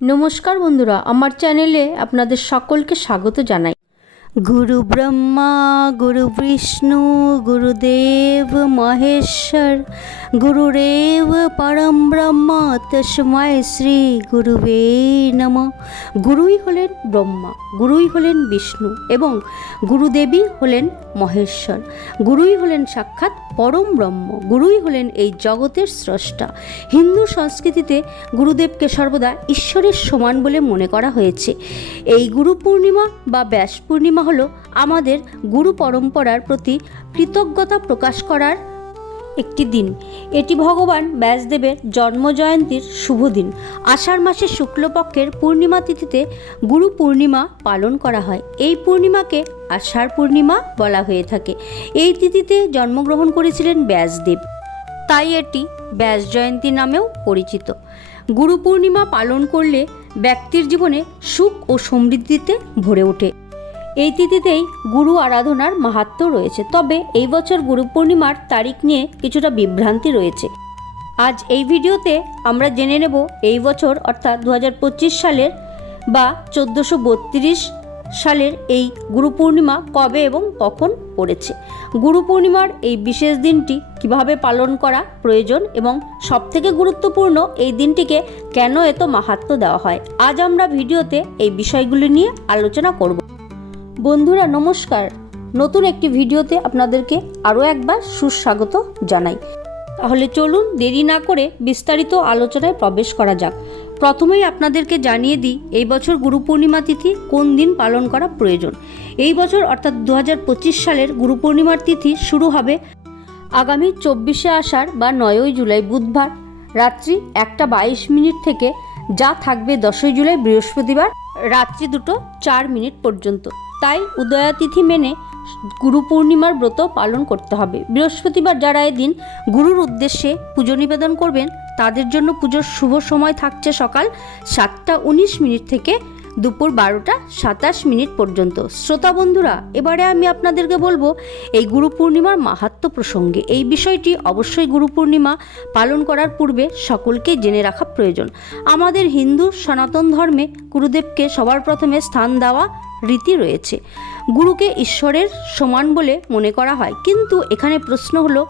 নমস্কার বন্ধুরা, আমার চ্যানেলে আপনাদের সকলকে স্বাগত জানাই। গুরু ব্রহ্মা, গুরু বিষ্ণু গুরুদেব মহেশ্বর গুরুরেব পরম ব্রহ্ম, তস্ময় শ্রী গুরুবে নম। গুরুই হলেন ব্রহ্মা, গুরুই হলেন বিষ্ণু এবং গুরুদেবী হলেন মহেশ্বর। গুরুই হলেন সাক্ষাৎ পরম ব্রহ্ম। গুরুই হলেন এই জগতের স্রষ্টা। হিন্দু সংস্কৃতিতে গুরুদেবকে সর্বদা ঈশ্বরের সমান বলে মনে করা হয়েছে। এই গুরু পূর্ণিমা বা ব্যাস পূর্ণিমা হল আমাদের গুরু পরম্পরার প্রতি কৃতজ্ঞতা প্রকাশ করার একটি দিন। এটি ভগবান ব্যাসদেবের জন্মজয়ন্তীর শুভ দিন। আষাঢ় মাসের শুক্লপক্ষের পূর্ণিমা তিথিতে গুরু পূর্ণিমা পালন করা হয়। এই পূর্ণিমাকে আষাঢ় পূর্ণিমা বলা হয়ে থাকে। এই তিথিতে জন্মগ্রহণ করেছিলেন ব্যাসদেব। তাই এটি ব্যাস জয়ন্তী নামেও পরিচিত। গুরু পূর্ণিমা পালন করলে ব্যক্তির জীবনে সুখ ও সমৃদ্ধিতে ভরে ওঠে। এই তিথিতেই গুরু আরাধনার মাহাত্ম্য রয়েছে। তবে এই বছর গুরু পূর্ণিমার তারিখ নিয়ে কিছুটা বিভ্রান্তি রয়েছে। আজ এই ভিডিওতে আমরা জেনে নেব এই বছর, অর্থাৎ দু হাজার পঁচিশ সালের বা চোদ্দোশো সালের এই গুরু পূর্ণিমা কবে এবং কখন পড়েছে। গুরু পূর্ণিমার এই বিশেষ দিনটি কীভাবে পালন করা প্রয়োজন এবং সবথেকে গুরুত্বপূর্ণ এই দিনটিকে কেন এত মাহাত্ম্য দেওয়া হয়, আজ আমরা ভিডিওতে এই বিষয়গুলি নিয়ে আলোচনা করব। বন্ধুরা, নমস্কার। নতুন একটি ভিডিওতে আপনাদেরকে আরও একবার সুস্বাগত জানাই। তাহলে চলুন দেরি না করে বিস্তারিত আলোচনায় প্রবেশ করা যাক। প্রথমেই আপনাদেরকে জানিয়ে দিই, এই বছর গুরু পূর্ণিমা তিথি কোন দিন পালন করা প্রয়োজন? এই বছর অর্থাৎ দু হাজার পঁচিশ সালের গুরু পূর্ণিমার তিথি শুরু হবে আগামী চব্বিশে আষাঢ় বা নয়ই জুলাই বুধবার, রাত্রি একটা বাইশ মিনিট থেকে, যা থাকবে দশই জুলাই বৃহস্পতিবার, রাত্রি দুটো চার মিনিট পর্যন্ত। তাই উদয়াতিথি মেনে গুরু পূর্ণিমার ব্রত পালন করতে হবে। বৃহস্পতিবার যারা এদিন গুরুর উদ্দেশ্যে পুজো নিবেদন করবেন, তাদের জন্য পুজোর শুভ সময় থাকছে সকাল সাতটা উনিশ মিনিট থেকে দুপুর বারোটা সাতাশ মিনিট পর্যন্ত। শ্রোতা বন্ধুরা, এবারে আমি আপনাদেরকে বলব এই গুরু পূর্ণিমার মাহাত্ম্য প্রসঙ্গে। এই বিষয়টি অবশ্যই গুরু পূর্ণিমা পালন করার পূর্বে সকলকে জেনে রাখা প্রয়োজন। আমাদের হিন্দু সনাতন ধর্মে গুরুদেবকে সবার প্রথমে স্থান দেওয়া রীতি রয়েছে। গুরুকে ঈশ্বরের সমান বলে মনে করা হয়। কিন্তু এখানে প্রশ্ন হলো,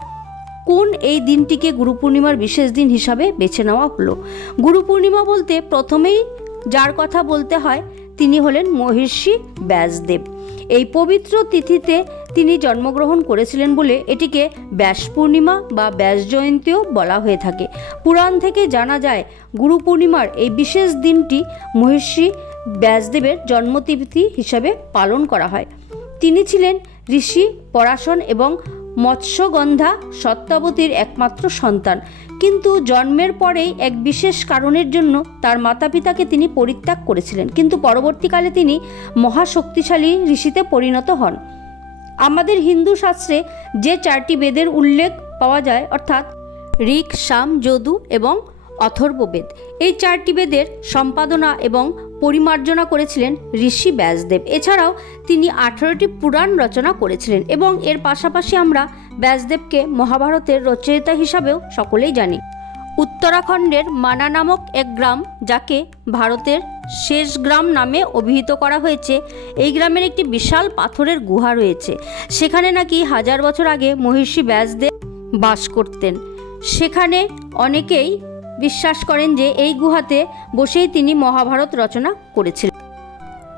কোন এই দিনটিকে গুরু পূর্ণিমার বিশেষ দিন হিসাবে বেছে নেওয়া হলো? গুরু পূর্ণিমা বলতে প্রথমেই যার কথা বলতে হয়, তিনি হলেন মহর্ষি ব্যাসদেব। এই পবিত্র তিথিতে তিনি জন্মগ্রহণ করেছিলেন বলে এটিকে ব্যাস পূর্ণিমা বা ব্যাস জয়ন্তীও বলা হয়ে থাকে। পুরাণ থেকে জানা যায় গুরু পূর্ণিমার এই বিশেষ দিনটি মহর্ষি ব্যাসদেবের জন্মতিথি হিসাবে পালন করা হয়। তিনি ছিলেন ঋষি পরাশন এবং মৎস্যগন্ধা সত্যাবতীর একমাত্র সন্তান। কিন্তু জন্মের পরেই এক বিশেষ কারণের জন্য তার মাতা পিতাকে তিনি পরিত্যাগ করেছিলেন। কিন্তু পরবর্তীকালে তিনি মহাশক্তিশালী ঋষিতে পরিণত হন। আমাদের হিন্দু শাস্ত্রে যে চারটি বেদের উল্লেখ পাওয়া যায়, অর্থাৎ ঋক, সাম, যদু এবং অথর্ববেদ এই চারটি বেদের সম্পাদনা এবং পরিমার্জনা করেছিলেন ঋষি ব্যাসদেব। এছাড়াও তিনি আঠারোটি পুরাণ রচনা করেছিলেন এবং এর পাশাপাশি আমরা ব্যাসদেবকে মহাভারতের রচয়িতা হিসাবেও সকলেই জানি। উত্তরাখণ্ডের মানা নামক এক গ্রাম, যাকে ভারতের শেষ গ্রাম নামে অভিহিত করা হয়েছে, এই গ্রামের একটি বিশাল পাথরের গুহা রয়েছে। সেখানে নাকি হাজার বছর আগে মহিষী ব্যাসদেব বাস করতেন। সেখানে অনেকেই বিশ্বাস করেন যে এই গুহাতে বসেই তিনি মহাভারত রচনা করেছিলেন।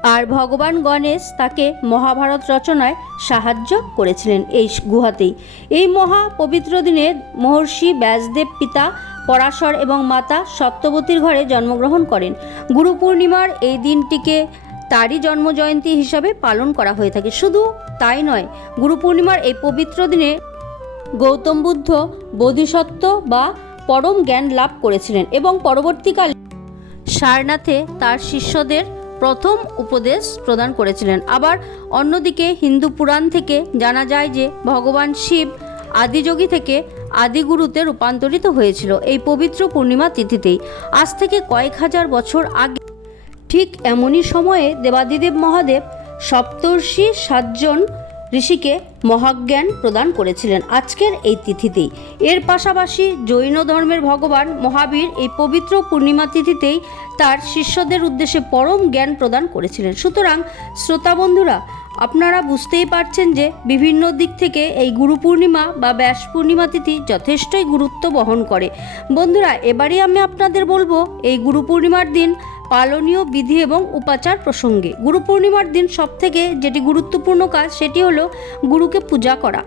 আর ভগবান গণেশ তাকে মহাভারত রচনায় সাহায্য করেছিলেন এই গুহাতেই। এই মহা পবিত্র দিনে মহর্ষি ব্যাসদেব পিতা, পরাশর এবং মাতা সত্যবতীর ঘরে জন্মগ্রহণ করেন। গুরু পূর্ণিমার এই দিনটিকে তারই জন্মজয়ন্তী হিসাবে পালন করা হয়ে থাকে। শুধু তাই নয়, গুরু পূর্ণিমার এই পবিত্র দিনে গৌতম বুদ্ধ, বোধিসত্ত্ব বা পরম জ্ঞান লাভ করেছিলেন এবং পরবর্তীকালে সারনাথে তার শিষ্যদের প্রথম উপদেশ প্রদান করেছিলেন। আবার অন্যদিকে হিন্দু পুরাণ থেকে জানা যায় যে ভগবান শিব আদিযোগী থেকে আদিগুরুতে রূপান্তরিত হয়েছিল এই পবিত্র পূর্ণিমা তিথিতেই। আজ থেকে কয়েক হাজার বছর আগে ঠিক এমনই সময়ে দেবাদিদেব মহাদেব সপ্তর্ষি সাতজন ঋষিকে মহাজ্ঞান প্রদান করেছিলেন আজকের এই তিথিতেই এর পাশাপাশি জৈন ধর্মের ভগবান মহাবীর এই পবিত্র পূর্ণিমা তিথিতেই তার শিষ্যদের উদ্দেশ্যে পরম জ্ঞান প্রদান করেছিলেন। সুতরাং, শ্রোতা বন্ধুরা, আপনারা বুঝতেই পারছেন যে বিভিন্ন দিক থেকে এই গুরু পূর্ণিমা বা ব্যাস পূর্ণিমা তিথি যথেষ্টই গুরুত্ব বহন করে। বন্ধুরা এবারে আমি আপনাদের বলব, এই গুরু পূর্ণিমার দিন পালনীয় বিধি এবং উপাচার প্রসঙ্গে। গুরু পূর্ণিমার দিন সবথেকে যেটি গুরুত্বপূর্ণ কাজ, সেটি হলো গুরুকে পূজা করা।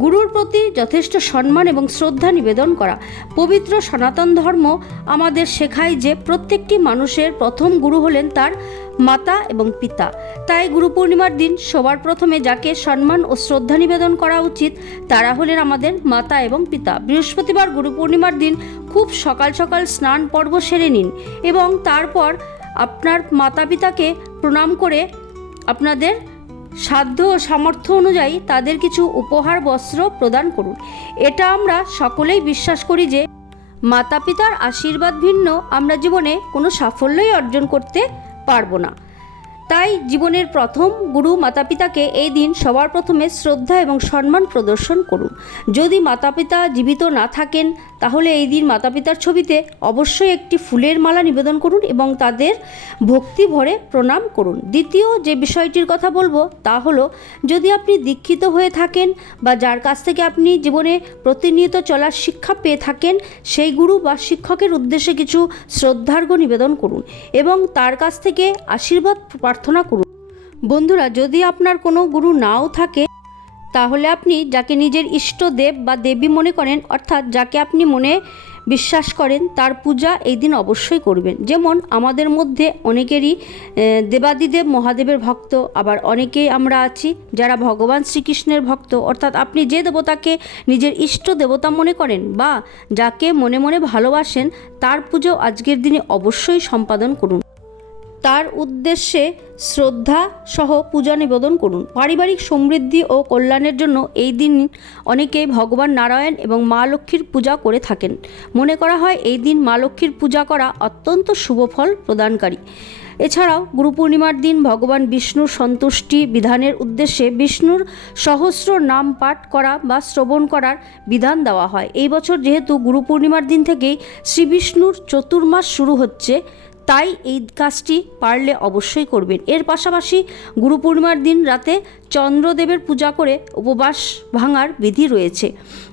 গুরুর প্রতি যথেষ্ট সম্মান এবং শ্রদ্ধা নিবেদন করা। পবিত্র সনাতন ধর্ম আমাদের শেখায় যে প্রত্যেকটি মানুষের প্রথম গুরু হলেন তার মাতা এবং পিতা। তাই গুরু পূর্ণিমার দিন সবার প্রথমে যাকে সম্মান ও শ্রদ্ধা নিবেদন করা উচিত, তারা হলেন আমাদের মাতা এবং পিতা। বৃহস্পতিবার গুরু পূর্ণিমার দিন খুব সকাল সকাল স্নান পর্ব সেরে নিন এবং তারপর আপনার মাতা পিতাকে প্রণাম করে আপনাদের সাধ্য ও সামর্থ্য অনুযায়ী তাদের কিছু উপহার, বস্ত্র প্রদান করুন। এটা আমরা সকলেই বিশ্বাস করি যে মাতা পিতার আশীর্বাদ ভিন্ন। আমরা জীবনে কোনো সাফল্যই অর্জন করতে পারব না। তাই জীবনের প্রথম গুরু মাতা পিতাকে এই দিন সবার প্রথমে শ্রদ্ধা এবং সম্মান প্রদর্শন করুন। যদি মাতা পিতা জীবিত না থাকেন, তাহলে এই দিন মাতা পিতার ছবিতে অবশ্যই একটি ফুলের মালা নিবেদন করুন এবং তাদের ভক্তি ভরে প্রণাম করুন। দ্বিতীয় যে বিষয়টির কথা বলব, তা হলো, যদি আপনি দীক্ষিত হয়ে থাকেন বা যার কাছ থেকে আপনি জীবনে প্রতিনিয়ত চলার শিক্ষা পেয়ে থাকেন, সেই গুরু বা শিক্ষকের উদ্দেশ্যে কিছু শ্রদ্ধার্ঘ নিবেদন করুন এবং তার কাছ থেকে আশীর্বাদ করুন। বন্ধুরা, যদি আপনার কোনো গুরু নাও থাকে, তাহলে আপনি যাকে নিজের ইষ্ট দেব বা দেবী মনে করেন, অর্থাৎ যাকে আপনি মনে বিশ্বাস করেন, তার পূজা এই দিন অবশ্যই করবেন। যেমন আমাদের মধ্যে অনেকেরই দেবাদিদেব, মহাদেবের ভক্ত, আবার অনেকেই আমরা আছি যারা ভগবান শ্রীকৃষ্ণের ভক্ত। অর্থাৎ আপনি যে দেবতাকে নিজের ইষ্ট দেবতা মনে করেন বা যাকে মনে মনে ভালোবাসেন, তার পুজো আজকের দিনে অবশ্যই সম্পাদন করুন। তার উদ্দেশ্যে শ্রদ্ধা সহ পূজা নিবেদন করুন। পারিবারিক সমৃদ্ধি ও কল্যাণের জন্য এই দিন অনেকে ভগবান নারায়ণ এবং মা লক্ষ্মীর পূজা করে থাকেন। মনে করা হয়, এই দিন মা লক্ষ্মীর পূজা করা অত্যন্ত শুভ ফল প্রদানকারী। এছাড়াও গুরু পূর্ণিমার দিন ভগবান বিষ্ণুর সন্তুষ্টি বিধানের উদ্দেশ্যে বিষ্ণুর সহস্র নাম পাঠ করা বা শ্রবণ করার বিধান দেওয়া হয়। এই বছর যেহেতু গুরু পূর্ণিমার দিন থেকেই শ্রী বিষ্ণুর চতুর্মাস শুরু হচ্ছে তাই এই কাজটি পারলে অবশ্যই করবেন। এর পাশাপাশি গুরু পূর্ণিমার দিন রাতে চন্দ্রদেবের পূজা করে উপবাস ভাঙার বিধি রয়েছে।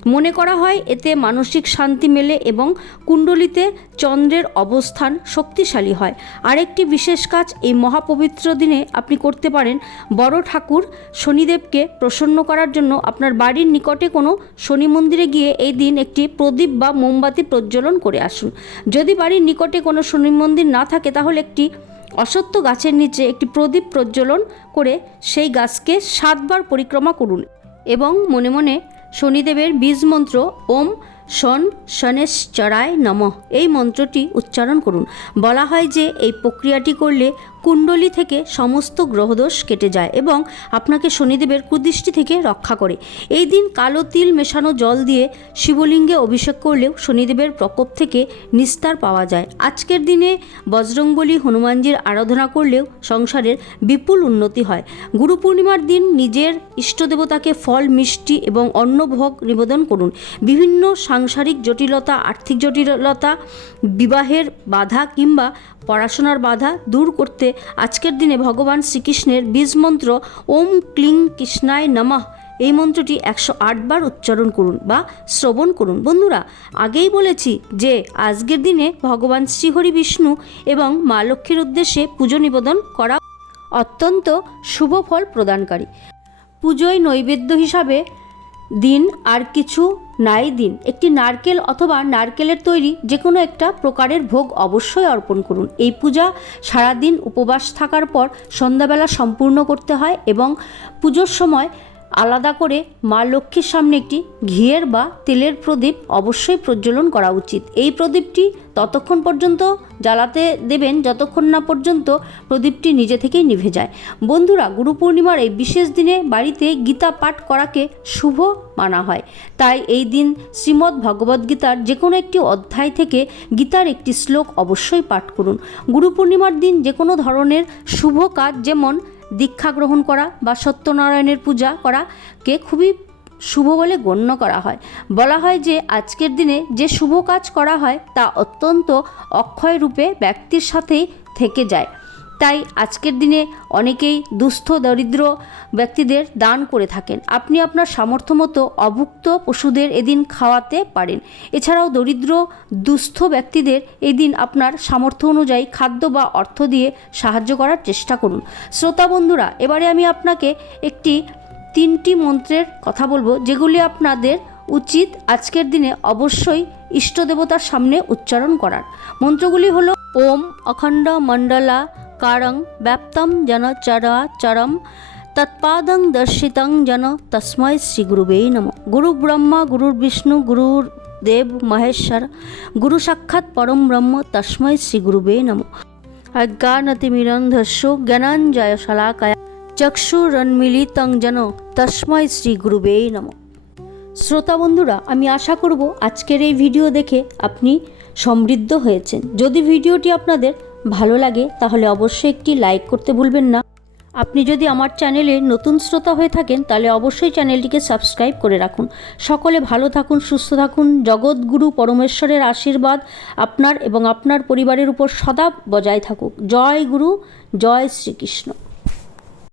মনে করা হয় এতে মানসিক শান্তি মেলে এবং কুণ্ডলিতে চন্দ্রের অবস্থান শক্তিশালী হয়। আরেকটি বিশেষ কাজ এই মহাপবিত্র দিনে আপনি করতে পারেন। বড় ঠাকুর শনিদেবকে প্রসন্ন করার জন্য আপনার বাড়ির নিকটে কোনো শনি মন্দিরে গিয়ে এই দিন একটি প্রদীপ বা মোমবাতি প্রজ্বলন করে আসুন। যদি বাড়ির নিকটে কোনো শনি মন্দির না থাকে, তাহলে একটি অসত্য গাছের নিচে একটি প্রদীপ প্রজ্বলন করে সেই গাছকে সাতবার পরিক্রমা করুন। এবং মনে মনে শনিদেবের বীজ মন্ত্র, ওম শন শনেশ্চরায় নম, এই মন্ত্রটি উচ্চারণ করুন। বলা হয় যে এই প্রক্রিয়াটি করলে কুণ্ডলী থেকে সমস্ত গ্রহদোষ কেটে যায় এবং আপনাকে শনিদেবের কুদৃষ্টি থেকে রক্ষা করে। এই দিন কালো তিল মেশানো জল দিয়ে শিবলিঙ্গে অভিষেক করলেও শনিদেবের প্রকোপ থেকে নিস্তার পাওয়া যায়। আজকের দিনে বজরংবলী হনুমানজির আরাধনা করলেও সংসারের বিপুল উন্নতি হয়। গুরু পূর্ণিমার দিন নিজের ইষ্টদেবতাকে ফল, মিষ্টি এবং অন্নভোগ নিবেদন করুন। বিভিন্ন সাংসারিক জটিলতা, আর্থিক জটিলতা, বিবাহের বাধা কিংবা পড়াশোনার বাধা দূর করতে আজকের দিনে ভগবান শ্রীকৃষ্ণের বীজ মন্ত্র ওম ক্লিং কৃষ্ণায় নমঃ। এই মন্ত্রটি একশো আট বার উচ্চারণ করুন বা শ্রবণ করুন। বন্ধুরা, আগেই বলেছি যে আজকের দিনে ভগবান শ্রীহরি বিষ্ণু এবং মা লক্ষ্মীর উদ্দেশ্যে পুজো নিবেদন করা অত্যন্ত শুভ ফল প্রদানকারী। পুজোয় নৈবেদ্য হিসাবে দিন আর কিছু নাই দিন। একটি নারকেল অথবা নারকেলের তৈরি যে কোনো একটা প্রকারের ভোগ অবশ্যই অর্পণ করুন। এই পূজা সারাদিন উপবাস থাকার পর সন্ধ্যাবেলা সম্পূর্ণ করতে হয় এবং পুজোর সময় আলাদা করে মা লক্ষ্মীর সামনে একটি ঘিয়ের বা তেলের প্রদীপ অবশ্যই প্রজ্বলন করা উচিত। এই প্রদীপটি ততক্ষণ পর্যন্ত জ্বালাতে দেবেন, যতক্ষণ না পর্যন্ত প্রদীপটি নিজে থেকেই নিভে যায়। বন্ধুরা, গুরু পূর্ণিমার এই বিশেষ দিনে বাড়িতে গীতা পাঠ করাকে শুভ মানা হয়। তাই এই দিন শ্রীমদ্ ভগবদ্গীতার যে কোনো একটি অধ্যায় থেকে গীতার একটি শ্লোক অবশ্যই পাঠ করুন। গুরু পূর্ণিমার দিন যে কোনো ধরনের শুভ কাজ যেমন দীক্ষা গ্রহণ করা বা সত্যনারায়ণের পূজা করাকে খুবই শুভ বলে গণ্য করা হয়। বলা হয় যে আজকের দিনে যে শুভ কাজ করা হয় তা অত্যন্ত অক্ষয় রূপে ব্যক্তির সাথেই থেকে যায়। তাই আজকের দিনে অনেকেই দুস্থ, দরিদ্র ব্যক্তিদের দান করে থাকেন। আপনি আপনার সামর্থ্য মতো অভুক্ত পশুদের এদিন খাওয়াতে পারেন। এছাড়াও দরিদ্র, দুস্থ ব্যক্তিদের এই দিন আপনার সামর্থ্য অনুযায়ী খাদ্য বা অর্থ দিয়ে সাহায্য করার চেষ্টা করুন। শ্রোতা বন্ধুরা, এবারে আমি আপনাকে একটি তিনটি মন্ত্রের কথা বলব, যেগুলি আপনাদের উচিত আজকের দিনে অবশ্যই ইষ্ট দেবতার সামনে উচ্চারণ করার। মন্ত্রগুলি হলো, ওম অখণ্ড মণ্ডলা কারং ব্যাপ্তম যেন চরা চরম তৎপাদং দর্শিতং যেন তস্মৈ শ্রী নম গুরু ব্রহ্মা গুরুর বিষ্ণু গুরুর দেব মহেশ্বর গুরু সাক্ষাৎ পরম ব্রহ্ম তস্মৈ শ্রী গুরুবে নম অজ্ঞানতিমিরন্ধস্য জ্ঞানাঞ্জয় শলাকায় চক্ষুরন্মিলিতং যেন তস্মৈ শ্রী গুরুবে নম শ্রোতা বন্ধুরা, আমি আশা করব আজকের এই ভিডিও দেখে আপনি সমৃদ্ধ হয়েছেন। যদি ভিডিওটি আপনাদের ভালো লাগে, তাহলে অবশ্যই একটি লাইক করতে ভুলবেন না। আপনি যদি আমার চ্যানেলে নতুন শ্রোতা হয়ে থাকেন, তাহলে অবশ্যই চ্যানেলটিকে সাবস্ক্রাইব করে রাখুন। সকলে ভালো থাকুন, সুস্থ থাকুন, জগৎগুরু পরমেশ্বরের আশীর্বাদ আপনার এবং আপনার পরিবারের উপর সদা বজায় থাকুক। জয় গুরু, জয় শ্রীকৃষ্ণ।